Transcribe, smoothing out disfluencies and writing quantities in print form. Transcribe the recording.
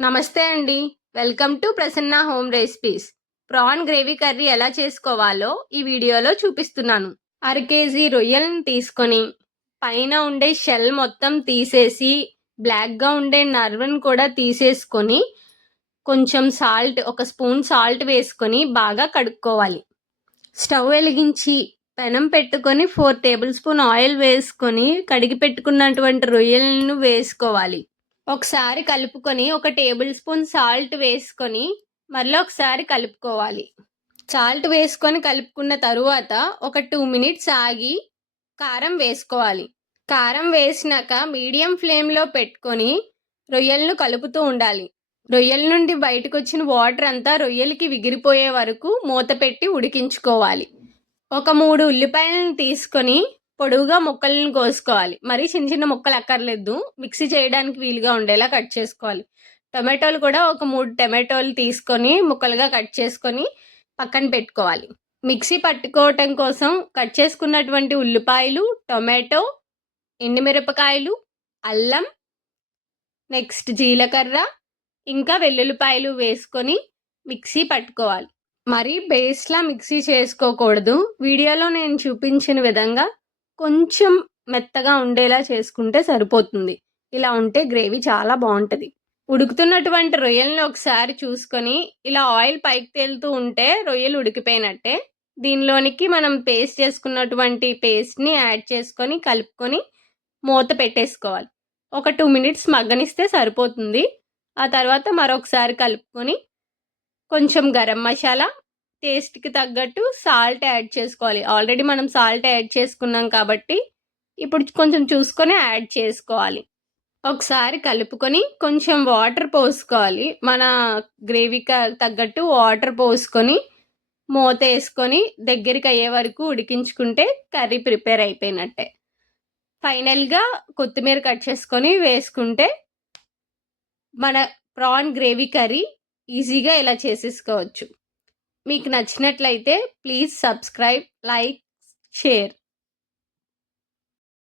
నమస్తే అండి. Welcome to Prasanna home recipes. Prawn gravy curry ఎలా చేసుకోవాలో ఈ వీడియోలో చూపిస్తున్నాను. కేజీ రొయ్యలను తీసుకొని పైన ఉండే షెల్ మొత్తం తీసేసి బ్లాక్గా ఉండే నర్వ్ని కూడా తీసేసుకొని కొంచెం సాల్ట్, ఒక స్పూన్ సాల్ట్ వేసుకొని బాగా కడుక్కోవాలి. స్టవ్ వెలిగించి పెనం పెట్టుకొని 4 టేబుల్ స్పూన్ ఆయిల్ వేసుకొని కడిగి పెట్టుకున్నటువంటి రొయ్యలను వేసుకోవాలి. ఒకసారి కలుపుకొని 1 టేబుల్ స్పూన్ సాల్ట్ వేసుకొని మళ్ళీ ఒకసారి కలుపుకోవాలి. సాల్ట్ వేసుకొని కలుపుకున్న తరువాత ఒక 2 మినిట్స్ ఆగి కారం వేసుకోవాలి. కారం వేసినాక మీడియం ఫ్లేమ్లో పెట్టుకొని రొయ్యలను కలుపుతూ ఉండాలి. రొయ్యల నుండి బయటకు వచ్చిన వాటర్ అంతా రొయ్యలకి విగిరిపోయే వరకు మూత పెట్టి ఉడికించుకోవాలి. ఒక 3 ఉల్లిపాయలను తీసుకొని పొడవుగా ముక్కలను కోసుకోవాలి. మరీ చిన్న చిన్న ముక్కలు అక్కర్లేదు, మిక్సీ చేయడానికి వీలుగా ఉండేలా కట్ చేసుకోవాలి. టొమాటోలు కూడా ఒక 3 టొమాటోలు తీసుకొని ముక్కలుగా కట్ చేసుకొని పక్కన పెట్టుకోవాలి. మిక్సీ పట్టుకోవటం కోసం కట్ చేసుకున్నటువంటి ఉల్లిపాయలు, టొమాటో, ఎండుమిరపకాయలు, అల్లం, నెక్స్ట్ జీలకర్ర, ఇంకా వెల్లుల్లిపాయలు వేసుకొని మిక్సీ పట్టుకోవాలి. మరి బేస్లా మిక్సీ చేసుకోకూడదు. వీడియోలో నేను చూపించిన విధంగా కొంచెం మెత్తగా ఉండేలా చేసుకుంటే సరిపోతుంది. ఇలా ఉంటే గ్రేవీ చాలా బాగుంటుంది. ఉడుకుతున్నటువంటి రొయ్యలను ఒకసారి చూసుకొని ఇలా ఆయిల్ పైకి తేలుతూ ఉంటే రొయ్యలు ఉడికిపోయినట్టే. దీనిలోనికి మనం పేస్ట్ చేసుకున్నటువంటి పేస్ట్ని యాడ్ చేసుకొని కలుపుకొని మూత పెట్టేసుకోవాలి. ఒక 2 మినిట్స్ మగ్గనిస్తే సరిపోతుంది. ఆ తర్వాత మరొకసారి కలుపుకొని కొంచెం గరం మసాలా, టేస్ట్కి తగ్గట్టు సాల్ట్ యాడ్ చేసుకోవాలి. ఆల్రెడీ మనం సాల్ట్ యాడ్ చేసుకున్నాం కాబట్టి ఇప్పుడు కొంచెం చూసుకొని యాడ్ చేసుకోవాలి. ఒకసారి కలుపుకొని కొంచెం వాటర్ పోసుకోవాలి. మన గ్రేవీకి తగ్గట్టు వాటర్ పోసుకొని మూత వేసుకొని దగ్గరికి అయ్యే వరకు ఉడికించుకుంటే కర్రీ ప్రిపేర్ అయిపోయినట్టే. ఫైనల్గా కొత్తిమీర కట్ చేసుకొని వేసుకుంటే మన ప్రాన్ గ్రేవీ కర్రీ ఈజీగా ఇలా చేసేసుకోవచ్చు. మీకు నచ్చినట్లయితే ప్లీజ్ సబ్స్క్రైబ్, లైక్, షేర్.